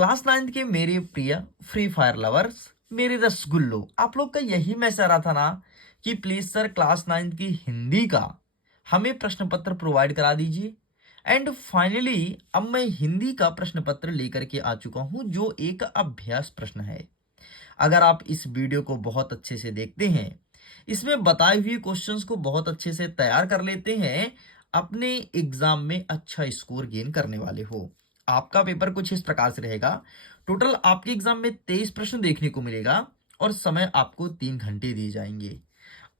Class 9th के मेरे प्रिय फ्री फायर लवर्स, मेरे रसगुल्लो, आप लोग का यही मैसेज आ रहा था ना कि प्लीज सर क्लास 9th की हिंदी का हमें प्रश्न पत्र प्रोवाइड करा दीजिए। एंड फाइनली अब मैं हिंदी का प्रश्न पत्र लेकर के आ चुका हूं जो एक अभ्यास प्रश्न है। अगर आप इस वीडियो को बहुत अच्छे से देखते हैं, इसमें बताए हुए क्वेश्चंस को बहुत अच्छे से तैयार कर लेते हैं, अपने एग्जाम में अच्छा स्कोर गेन करने वाले हो। आपका पेपर कुछ इस प्रकार से रहेगा। टोटल आपके एग्जाम में 23 प्रश्न देखने को मिलेगा और समय आपको 3 घंटे दिए जाएंगे।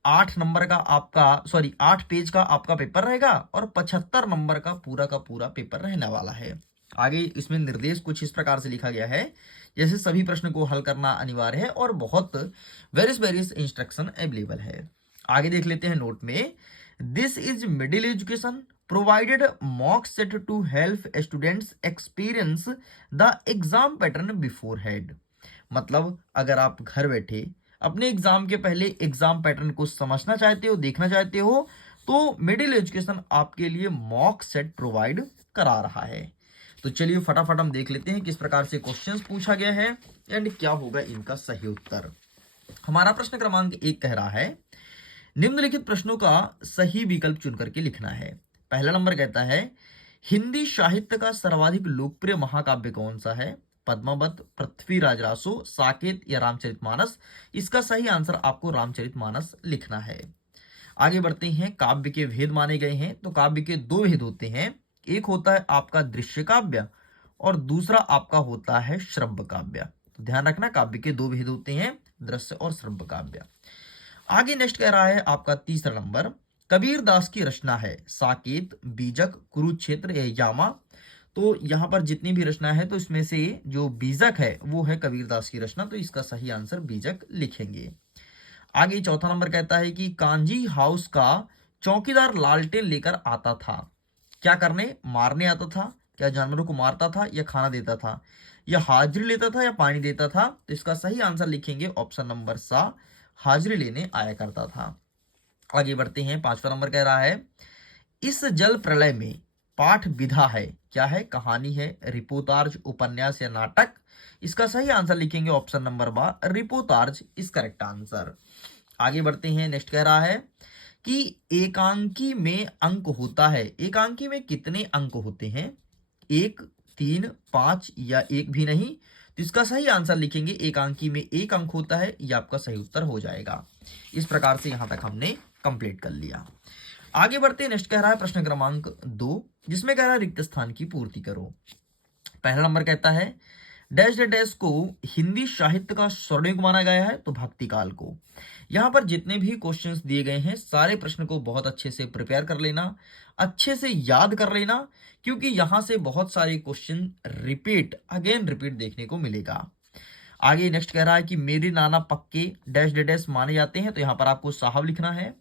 8 नंबर का आपका 8 पेज का आपका पेपर रहेगा और 75 नंबर का पूरा पेपर रहने वाला है। आगे इसमें निर्देश कुछ इस प्रकार से लिखा गया है, जैसे सभी प्रश्न को हल करना अनिवार्य है और बहुत वेरियस वेरियस इंस्ट्रक्शन अवेलेबल है। आगे देख लेते हैं नोट में। This is middle education provided mock set to help students experience the exam pattern beforehand. मतलब अगर आप घर बैठे अपने एग्जाम के पहले एग्जाम पैटर्न को समझना चाहते हो, देखना चाहते हो, तो मिडिल एजुकेशन आपके लिए मॉक सेट प्रोवाइड करा रहा है। तो चलिए फटाफट हम देख लेते हैं किस प्रकार से क्वेश्चंस पूछा गया है एंड क्या होगा इनका सही उत्तर। हमारा प्रश्न क्रमांक 1 कह रहा है, निम्नलिखित प्रश्नों का सही विकल्प चुन करके लिखना है। पहला नंबर कहता है, हिंदी साहित्य का सर्वाधिक लोकप्रिय महाकाव्य कौन सा है? पद्मावत, पृथ्वीराज रासो, साकेत या रामचरितमानस? इसका सही आंसर आपको रामचरितमानस लिखना है। आगे बढ़ते हैं। काव्य के भेद माने गए हैं, तो काव्य के 2 भेद होते हैं। एक होता है आपका दृश्य काव्य और दूसरा आपका होता है श्रव्य काव्य। तो ध्यान रखना, काव्य के 2 भेद होते हैं, दृश्य और श्रव्य काव्य। आगे नेक्स्ट कह रहा है आपका तीसरा नंबर, कबीर दास की रचना है साकेत, बीजक, कुरुक्षेत्र या यामा। तो यहां पर जितनी भी रचना है तो इसमें से जो बीजक है वो है कबीर दास की रचना, तो इसका सही आंसर बीजक लिखेंगे। आगे चौथा नंबर कहता है कि कांजी हाउस का चौकीदार लालटेन लेकर आता था, क्या करने? मारने आता था, क्या जानवरों को मारता था या खाना देता था, या हाजिरी लेता था या पानी देता था? तो इसका सही आंसर लिखेंगे ऑप्शन नंबर सा, हाजिरी लेने आया करता था। आगे बढ़ते हैं। 5वां नंबर कह रहा है, इस जल प्रलय में पाठ विधा है, क्या है? कहानी है, रिपोर्टाज, उपन्यास या नाटक? इसका सही आंसर लिखेंगे ऑप्शन नंबर बा, रिपोर्टाज इज करेक्ट आंसर। आगे बढ़ते हैं। नेक्स्ट कह रहा है कि एकांकी में अंक होता है, एकांकी में कितने अंक होते हैं? 1, 3, 5 या एक भी नहीं? तो इसका सही आंसर लिखेंगे एकांकी में 1 अंक होता है, यह आपका सही उत्तर हो जाएगा। इस प्रकार से यहां तक हमने कंप्लीट कर लिया। आगे बढ़ते हैं। नेक्स्ट कह रहा है प्रश्न क्रमांक 2, जिसमें कह रहा है रिक्त स्थान की पूर्ति करो। पहला नंबर कहता है, डैश डैश को हिंदी साहित्य का स्वर्णयुग माना गया है, तो भक्ति काल को। यहां पर जितने भी क्वेश्चंस दिए गए हैं सारे प्रश्न को बहुत अच्छे से प्रिपेयर कर लेना, अच्छे से याद कर लेना, क्योंकि यहां से बहुत सारे क्वेश्चन रिपीट देखने को मिलेगा। आगे नेक्स्ट कह रहा है कि मेरे नाना पक्के डैश डैश माने जाते हैं, तो यहां पर आपको साहब लिखना है।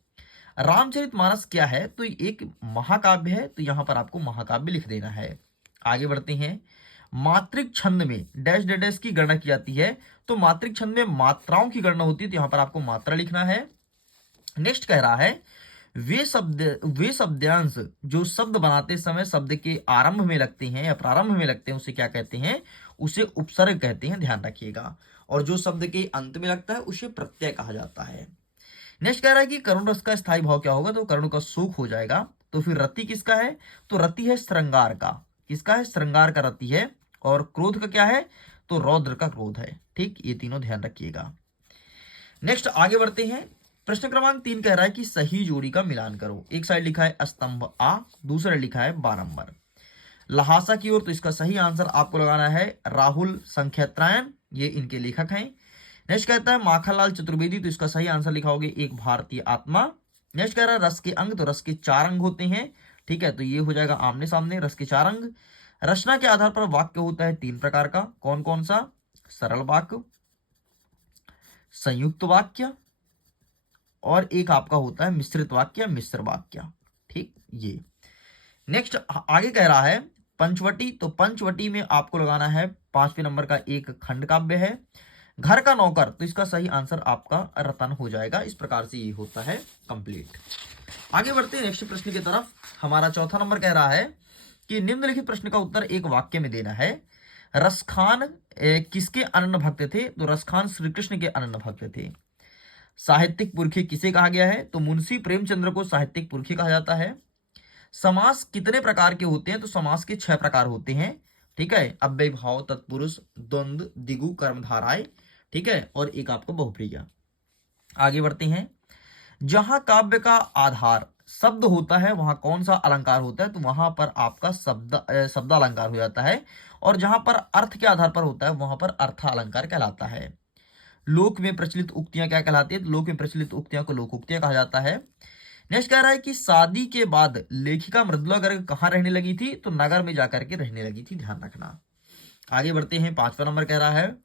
रामचरितमानस क्या है? तो एक महाकाव्य है, तो यहां पर आपको महाकाव्य लिख देना है। आगे बढ़ते हैं। मात्रिक छंद में डैश डैश की गणना की जाती है, तो मात्रिक छंद में मात्राओं की गणना होती है, तो यहां पर आपको मात्रा लिखना है। नेक्स्ट कह रहा है, वे शब्दांश जो शब्द बनाते समय शब्द के आरंभ में लगते हैं या प्रारंभ में लगते हैं, उसे क्या कहते हैं? उसे उपसर्ग कहते हैं, ध्यान रखिएगा। और जो शब्द के अंत में लगता है उसे प्रत्यय कहा जाता है। नेक्स्ट कह रहा है कि करुण रस का स्थायी भाव क्या होगा? तो करुण का सुख हो जाएगा। तो फिर रति किसका है? तो रति है श्रृंगार का। किसका है? श्रृंगार का रति है। और क्रोध का क्या है? तो रौद्र का क्रोध है। ठीक, ये तीनों ध्यान रखिएगा। नेक्स्ट आगे बढ़ते हैं। प्रश्न क्रमांक 3 कह रहा है कि सही जोड़ी का मिलान करो। एक साइड लिखा है स्तंभ आ, दूसरा लिखा है 12 नंबर लहासा की ओर, तो इसका सही आंसर आपको लगाना है राहुल संख्यात्रायण, ये इनके लेखक हैं। नेक्स्ट कहता है माखनलाल चतुर्वेदी, तो इसका सही आंसर लिखाओगे एक भारतीय आत्मा। नेक्स्ट कह रहा है रस के अंग, तो रस के 4 अंग होते हैं। ठीक है, तो ये हो जाएगा आमने सामने, रस के 4 अंग। रचना के आधार पर वाक्य होता है 3 प्रकार का, कौन कौन सा? सरल वाक्य, संयुक्त वाक्य और एक आपका होता है मिश्रित वाक्य, मिश्र वाक्य। ठीक, ये नेक्स्ट आगे कह रहा है पंचवटी, तो पंचवटी में आपको लगाना है 5वें नंबर का एक खंड काव्य है। घर का नौकर, तो इसका सही आंसर आपका रतन हो जाएगा। इस प्रकार से ये होता है कंप्लीट। आगे बढ़ते हैं नेक्स्ट प्रश्न की तरफ। हमारा चौथा नंबर कह रहा है कि निम्नलिखित प्रश्न का उत्तर एक वाक्य में देना है। रसखान किसके अनन्य भक्त थे? तो रसखान श्री कृष्ण के अनन्य भक्त थे। साहित्यिक पुरखे किसे कहा गया है? तो मुंशी प्रेमचंद्र को साहित्यिक पुरखे कहा जाता है। समास कितने प्रकार के होते हैं? तो समास के 6 प्रकार होते हैं। ठीक है, अव्यय भाव, तत्पुरुष, द्वंद्व, दिगु, कर्मधाराएं। ठीक है, और एक आपका बहुप्रिया। आगे बढ़ते हैं। जहां काव्य का आधार शब्द होता है वहां कौन सा अलंकार होता है? तो वहां पर आपका शब्द अलंकार हो जाता है। और जहां पर अर्थ के आधार पर होता है वहां पर अर्थ अलंकार कहलाता है। लोक में प्रचलित उक्तियां क्या कहलाती है? तो लोक में प्रचलित उक्तियां को लोक उक्तियां कहा जाता है। नेक्स्ट कह रहा है कि शादी के बाद लेखिका मृदुला गर्ग कहाँ रहने लगी थी? तो नगर में जाकर के रहने लगी थी, ध्यान रखना। आगे बढ़ते हैं। 5वां नंबर कह रहा है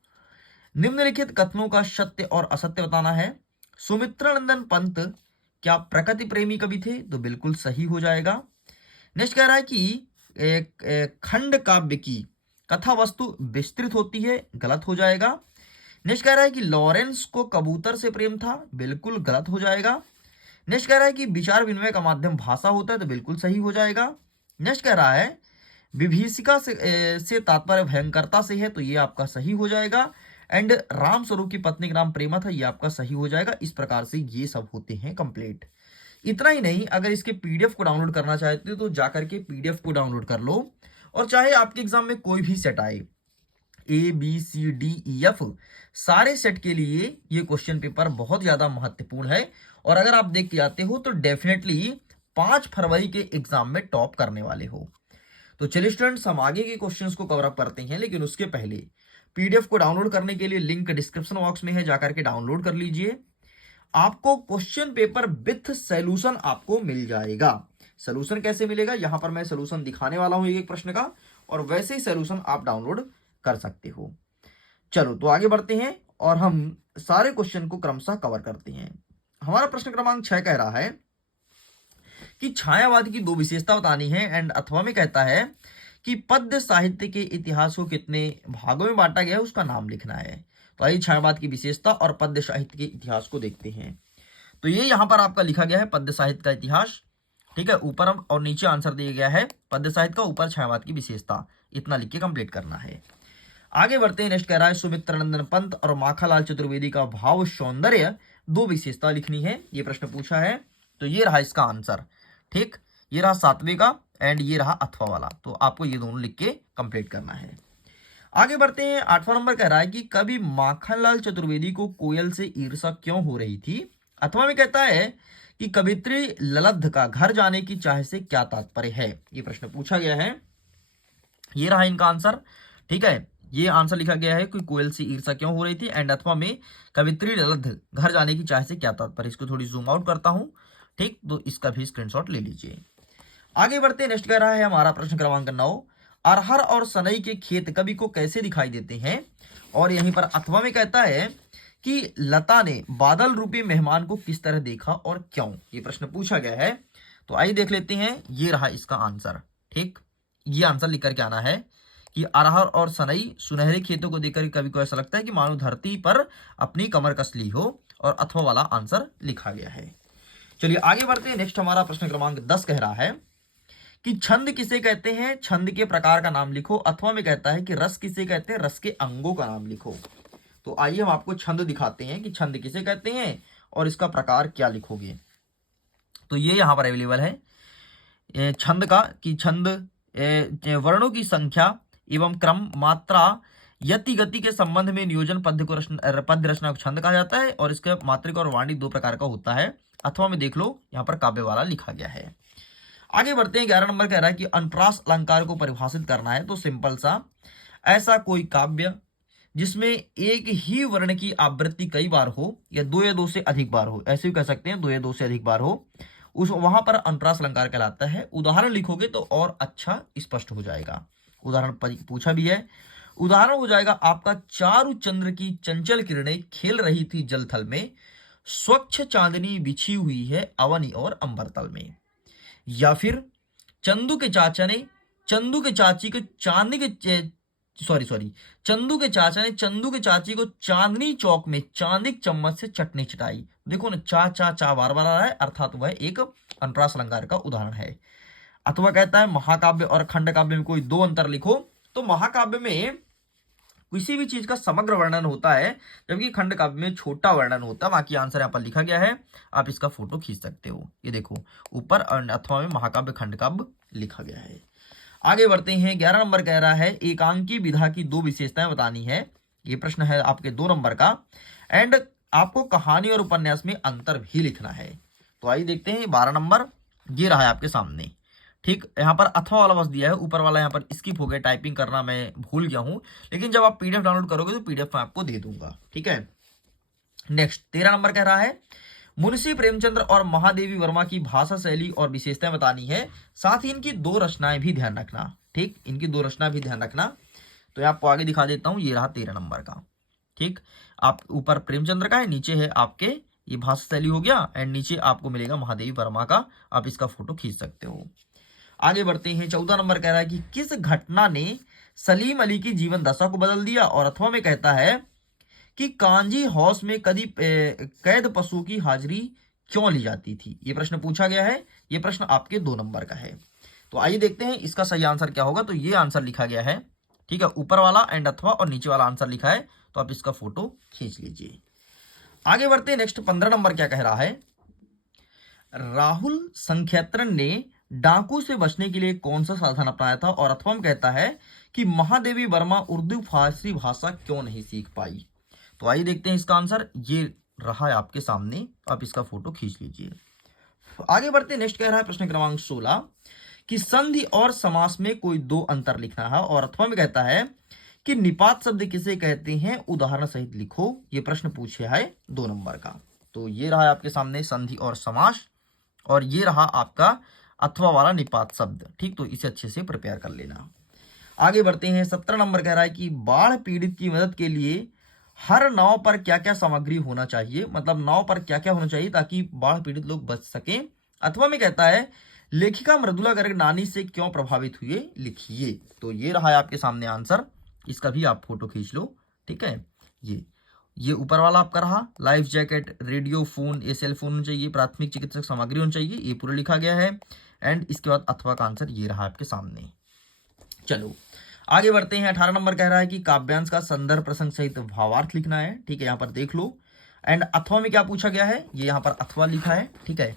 निम्नलिखित कथनों का सत्य और असत्य बताना है। सुमित्रानंदन पंत क्या प्रकृति प्रेमी कवि थे? तो बिल्कुल सही हो जाएगा। नेक्स्ट कह रहा है कि खंड काव्य की कथा वस्तु विस्तृत होती है, गलत हो जाएगा। नेक्स्ट कह रहा है कि लॉरेंस को कबूतर से प्रेम था, बिल्कुल गलत हो जाएगा। नेक्स्ट कह रहा है कि विचार विनिमय का माध्यम भाषा होता है, तो बिल्कुल सही हो जाएगा। नेक्स्ट कह रहा है विभीषिका से तात्पर्य भयंकरता से है, तो ये आपका सही हो जाएगा। एंड राम स्वरूप की पत्नी का नाम प्रेमा था, ये आपका सही हो जाएगा। इस प्रकार से ये सब होते हैं कंप्लीट। इतना ही नहीं, अगर इसके पीडीएफ को डाउनलोड करना चाहते हो तो जाकर के पीडीएफ को डाउनलोड कर लो। और चाहे आपके एग्जाम में कोई भी सेट आए, ABCDEF, सारे सेट के लिए ये क्वेश्चन पेपर बहुत ज्यादा महत्वपूर्ण है। और अगर आप देख के आते हो तो डेफिनेटली 5 फरवरी के एग्जाम में टॉप करने वाले हो। तो चलिए स्टूडेंट्स, हम आगे के क्वेश्चंस को कवर अप करते हैं, लेकिन उसके पहले पीडीएफ को डाउनलोड करने के लिए लिंक डिस्क्रिप्शन बॉक्स में है, जाकर के डाउनलोड कर लीजिए। आपको क्वेश्चन पेपर विथ सॉल्यूशन आपको मिल जाएगा। सॉल्यूशन कैसे मिलेगा? यहां पर मैं सॉल्यूशन दिखाने वाला हूं एक प्रश्न का, और वैसे ही सॉल्यूशन आप डाउनलोड कर सकते हो। चलो तो आगे बढ़ते हैं और हम सारे क्वेश्चन को क्रमशः कवर करते हैं। हमारा प्रश्न क्रमांक 6 कह रहा है कि छायावाद की 2 विशेषता बतानी है। एंड अथवा में कहता है कि पद्य साहित्य के इतिहास को कितने भागों में बांटा गया है, उसका नाम लिखना है। तो आइए छायावाद की विशेषता और पद्य साहित्य के इतिहास को देखते हैं। तो ये यहां पर आपका लिखा गया है पद्य साहित्य का इतिहास। ठीक है, ऊपर और नीचे आंसर दिया गया है पद्य साहित्य का, ऊपर छायावाद की विशेषता, इतना लिख के कंप्लीट करना है। आगे बढ़ते हैं। नेक्स्ट कह रहा है सुमित्रानंदन पंत और माखनलाल चतुर्वेदी का भाव सौंदर्य 2 विशेषता लिखनी है, ये प्रश्न पूछा है। तो ये रहा इसका आंसर। ठीक, ये रहा 7वें का एंड ये रहा अथवा वाला, तो आपको ये दोनों लिख के कंप्लीट करना है। आगे बढ़ते हैं। 8वां नंबर कह रहा है कि कवि माखनलाल चतुर्वेदी को कोयल से ईर्ष्या क्यों हो रही थी? अथवा में कहता है कि कवित्री ललब्ध का घर जाने की चाह से क्या तात्पर्य है, ये प्रश्न पूछा गया है। ये रहा इनका आंसर। ठीक है, ये आंसर लिखा गया है कि कोयल से ईर्ष्या क्यों हो रही थी। एंड अथवा में कवित्री ललब्ध घर जाने की चाह से क्या तात्पर्य। इसको थोड़ी जूम आउट करता हूं। ठीक, तो इसका भी स्क्रीनशॉट ले लीजिए। आगे बढ़ते। नेक्स्ट कह रहा है हमारा प्रश्न क्रमांक 9, अरहर और सनई के खेत कवि को कैसे दिखाई देते हैं? और यहीं पर अथवा में कहता है कि लता ने बादल रूपी मेहमान को किस तरह देखा और क्यों, ये प्रश्न पूछा गया है। तो आइए देख लेते हैं। ये रहा इसका आंसर। ठीक, ये आंसर लिख करके आना है कि अरहर और सनई सुनहरे खेतों को देखकर कवि को ऐसा लगता है कि मानो धरती पर अपनी कमर कस ली हो, और अथवा वाला आंसर लिखा गया है। चलिए आगे बढ़ते हैं। नेक्स्ट हमारा प्रश्न क्रमांक 10 कह रहा है कि छंद किसे कहते हैं? छंद के प्रकार का नाम लिखो। अथवा में कहता है कि रस किसे कहते हैं? रस के अंगों का नाम लिखो। तो आइए हम आपको छंद दिखाते हैं कि छंद किसे कहते हैं और इसका प्रकार क्या लिखोगे। तो ये यहां पर अवेलेबल है छंद का, कि छंद वर्णों की संख्या एवं क्रम, मात्रा, यति, गति के संबंध में नियोजन पद्य रचना को छंद कहा जाता है। और इसके मात्रिक और वाणिक 2 प्रकार का होता है। अथवा में देख लो, यहाँ पर काव्य वाला लिखा गया है। आगे बढ़ते हैं। 11 नंबर कह रहा है कि अनुप्रास अलंकार को परिभाषित करना है। तो सिंपल सा, ऐसा कोई काव्य जिसमें एक ही वर्ण की आवृत्ति कई बार हो, या 2 से अधिक बार हो, ऐसे भी कह सकते हैं 2 से अधिक बार हो, उस वहां पर अनुप्रास अलंकार कहलाता है। उदाहरण लिखोगे तो और अच्छा स्पष्ट हो जाएगा। उदाहरण पूछा भी है। उदाहरण हो जाएगा आपका, चारु चंद्र की चंचल किरणें खेल रही थी जलथल में, स्वच्छ चांदनी बिछी हुई है अवनी और अंबरतल में। या फिर चंदू के चाचा ने चंदू के चाची को चांदनी के चंदू के चाचा ने चंदू के चाची को चांदनी चौक में चांदी की चम्मच से चटनी चटाई। देखो ना, चा चा चा बार बार आ रहा है, अर्थात वह एक अनुप्रास अलंकार का उदाहरण है। अथवा कहता है महाकाव्य और खंड काव्य में कोई 2 अंतर लिखो। तो महाकाव्य में किसी भी चीज का समग्र वर्णन होता है, जबकि खंड काव्य में छोटा वर्णन होता है। बाकी आंसर यहाँ पर लिखा गया है, आप इसका फोटो खींच सकते हो। ये देखो ऊपर अथवा में महाकाव्य खंड काव्य लिखा गया है। आगे बढ़ते हैं। 11 नंबर कह रहा है एकांकी विधा की दो विशेषताएं बतानी है। ये प्रश्न है आपके 2 नंबर का, एंड आपको कहानी और उपन्यास में अंतर भी लिखना है। तो आइए देखते हैं 12 नंबर, ये रहा है आपके सामने। ठीक, यहाँ पर अथवा वाला बस दिया है, ऊपर वाला यहाँ पर स्किप हो गया, टाइपिंग करना मैं भूल गया हूं, लेकिन जब आप पीडीएफ डाउनलोड करोगे तो पीडीएफ में आपको दे दूंगा। ठीक है, नेक्स्ट 13 नंबर कह रहा है मुंशी प्रेमचंद्र और महादेवी वर्मा की भाषा शैली और विशेषताएं बतानी है, साथ ही इनकी 2 रचनाएं भी ध्यान रखना। ठीक, इनकी 2 रचना भी ध्यान रखना। तो ये आपको आगे दिखा देता हूं, ये रहा 13 नंबर का। ठीक, आप ऊपर प्रेमचंद्र का है, नीचे है आपके ये भाषा शैली हो गया, एंड नीचे आपको मिलेगा महादेवी वर्मा का, आप इसका फोटो खींच सकते हो। आगे बढ़ते हैं। 14 नंबर कह रहा है कि किस घटना ने सलीम अली की जीवन दशा को बदल दिया, और अथवा में कहता है कि कांजी हाउस में कभी कैद पशु की हाजिरी क्यों ली जाती थी। ये प्रश्न पूछा गया है, ये प्रश्न आपके 2 नंबर का है। तो आइए देखते हैं इसका सही आंसर क्या होगा। तो ये आंसर लिखा गया है, ठीक है, ऊपर वाला एंड अथवा और नीचे वाला आंसर लिखा है, तो आप इसका फोटो खींच लीजिए। आगे बढ़ते हैं। नेक्स्ट 15 नंबर क्या कह रहा है, राहुल संख्यात्रन ने डाकू से बचने के लिए कौन सा साधन अपनाया था, और अथवा में कहता है कि महादेवी वर्मा उर्दू फारसी भाषा क्यों नहीं सीख पाई। तो आइए देखते हैं इसका आंसर, ये रहा है आपके सामने, आप इसका फोटो खींच लीजिए। आगे बढ़ते हैं। नेक्स्ट कह रहा है प्रश्न क्रमांक 16 कि संधि और समास में कोई 2 अंतर लिखना है, और अथवा में कहता है कि निपात शब्द किसे कहते हैं, उदाहरण सहित लिखो। ये प्रश्न पूछा है 2 नंबर का। तो ये रहा है आपके सामने संधि और समास, और ये रहा आपका अथवा वाला निपात शब्द। ठीक, तो इसे अच्छे से प्रिपेयर कर लेना। आगे बढ़ते हैं। 17 नंबर कह रहा है कि बाढ़ पीड़ित की मदद के लिए हर नाव पर क्या क्या सामग्री होना चाहिए, मतलब नाव पर क्या क्या होना चाहिए ताकि बाढ़ पीड़ित लोग बच सकें। अथवा में कहता है लेखिका मृदुला गर्ग नानी से क्यों प्रभावित हुए, लिखिए। तो ये रहा है आपके सामने आंसर, इसका भी आप फोटो खींच लो। ठीक है, ये ऊपर वाला आपका रहा, लाइफ जैकेट, रेडियो, फोन, ये सेल फोन होना चाहिए, प्राथमिक चिकित्सक सामग्री होनी चाहिए, ये पूरा लिखा गया है। एंड इसके बाद अथवा का आंसर ये रहा आपके सामने। चलो आगे बढ़ते हैं। 18 नंबर कह रहा है कि काव्यांश का संदर्भ प्रसंग सहित भावार्थ लिखना है। ठीक है, यहाँ पर देख लो। एंड अथवा में क्या पूछा गया है, ये यहाँ पर अथवा लिखा है। ठीक है,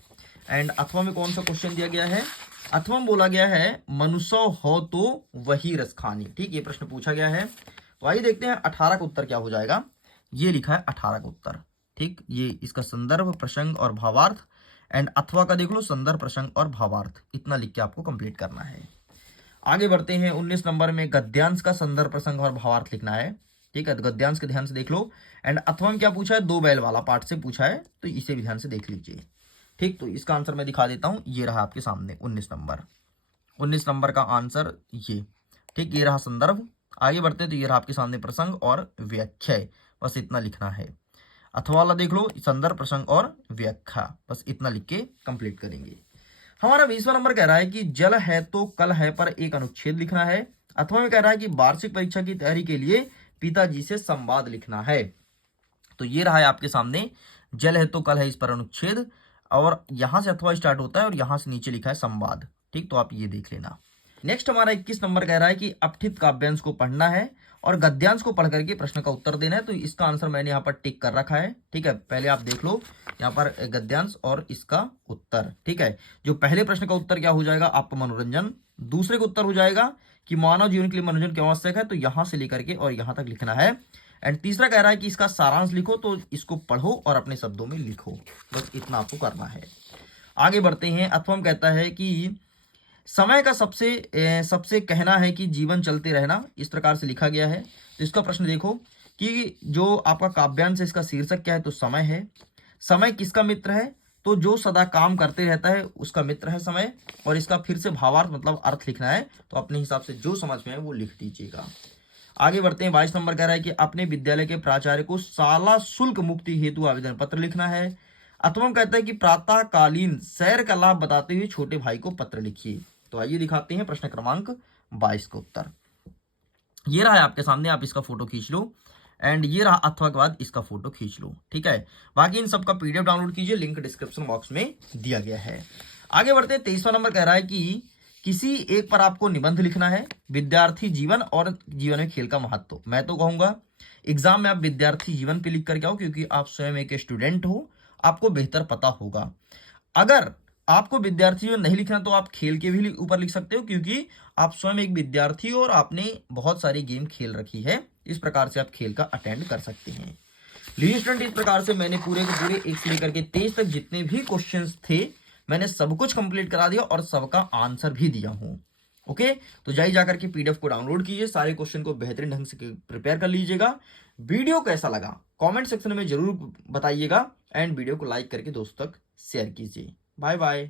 एंड अथवा में कौन सा क्वेश्चन दिया गया है, अथवा में बोला गया है मनुष्य हो तो वही रस खानी। ठीक, ये प्रश्न पूछा गया है। तो आइए देखते हैं 18 का उत्तर क्या हो जाएगा। ये लिखा है 18 का उत्तर। ठीक, ये इसका संदर्भ प्रसंग और भावार्थ, एंड अथवा का देख लो संदर्भ प्रसंग और भावार्थ, इतना लिख के आपको कंप्लीट करना है। आगे बढ़ते हैं। 19 नंबर में गद्यांश का संदर्भ प्रसंग और भावार्थ लिखना है। ठीक है, गद्यांश के ध्यान से देख लो। एंड अथवा में क्या पूछा है, 2 बैल वाला पार्ट से पूछा है, तो इसे भी ध्यान से देख लीजिए। ठीक, तो इसका आंसर मैं दिखा देता हूं, ये रहा आपके सामने 19 नंबर का आंसर ये। ठीक, ये रहा संदर्भ। आगे बढ़ते हैं। तो ये रहा आपके सामने प्रसंग और व्याख्या, बस इतना लिखना है। अथवा वाला देख लो संदर्भ प्रसंग और व्याख्या, बस इतना लिख के कंप्लीट करेंगे। हमारा 20वां नंबर कह रहा है कि जल है तो कल है पर एक अनुच्छेद लिखना है। अथवा में कह रहा है कि वार्षिक परीक्षा की तैयारी के लिए पिताजी से संवाद लिखना है। तो ये रहा है आपके सामने, जल है तो कल है, इस पर अनुच्छेद, और यहां से अथवा स्टार्ट होता है और यहां से नीचे लिखा है संवाद। ठीक, तो आप ये देख लेना। नेक्स्ट हमारा 21 नंबर कह रहा है कि अपठित काव्यांश को पढ़ना है और गद्यांश को पढ़ करके प्रश्न का उत्तर देना है। तो इसका आंसर मैंने यहाँ पर टिक कर रखा है। ठीक है, पहले आप देख लो यहाँ पर गद्यांश और इसका उत्तर। ठीक है, जो पहले प्रश्न का उत्तर क्या हो जाएगा आपका मनोरंजन, दूसरे का उत्तर हो जाएगा कि मानव जीवन के लिए मनोरंजन क्यों आवश्यक है, तो यहां से लेकर के और यहां तक लिखना है। एंड तीसरा कह रहा है कि इसका सारांश लिखो, तो इसको पढ़ो और अपने शब्दों में लिखो, बस इतना आपको करना है। आगे बढ़ते हैं। अथवा कहता है कि समय का सबसे कहना है कि जीवन चलते रहना, इस प्रकार से लिखा गया है। तो इसका प्रश्न देखो कि जो आपका काव्यांश है इसका शीर्षक क्या है, तो समय है। समय किसका मित्र है, तो जो सदा काम करते रहता है उसका मित्र है समय। और इसका फिर से भावार्थ मतलब अर्थ लिखना है, तो अपने हिसाब से जो समझ में है वो लिख दीजिएगा। आगे बढ़ते हैं। 22 नंबर कह रहा है कि अपने विद्यालय के प्राचार्य को शाला शुल्क मुक्ति हेतु आवेदन पत्र लिखना है। अथवा कहता है कि प्रातःकालीन सैर का लाभ बताते हुए छोटे भाई को पत्र लिखिए। तो आइए दिखाते हैं प्रश्न क्रमांक 22 का उत्तर। ये रहा है आपके सामने, आप इसका फोटो खींच लो। एंड ये रहा अथवा के बाद इसका फोटो खींच लो। ठीक है, बाकी इन सबका पीडीएफ डाउनलोड कीजिए, लिंक डिस्क्रिप्शन बॉक्स में दिया गया है। आगे बढ़ते हैं। 23वां नंबर कह रहा है कि किसी एक पर आपको निबंध लिखना है, विद्यार्थी जीवन और जीवन में खेल का महत्व। मैं तो कहूंगा एग्जाम में आप विद्यार्थी जीवन पे लिख करके आओ, क्योंकि आप स्वयं एक स्टूडेंट हो, आपको बेहतर पता होगा। अगर आपको विद्यार्थी जीवन नहीं लिखना तो आप खेल के भी ऊपर लिख सकते हो, क्योंकि आप स्वयं एक विद्यार्थी हो और आपने बहुत सारी गेम खेल रखी है। इस प्रकार से आप खेल का अटेंड कर सकते हैं। लीजिए स्टूडेंट, इस प्रकार से मैंने पूरे के पूरे 1 से लेकर के 23 तक जितने भी क्वेश्चंस थे मैंने सब कुछ कंप्लीट करा दिया और सबका आंसर भी दिया हूं। ओके, तो जाइए जाकर के पीडीएफ को डाउनलोड कीजिए, सारे क्वेश्चन को बेहतरीन ढंग से प्रिपेयर कर लीजिएगा। वीडियो कैसा लगा कमेंट सेक्शन में जरूर बताइएगा एंड वीडियो को लाइक करके दोस्तों तक शेयर कीजिए। Bye bye.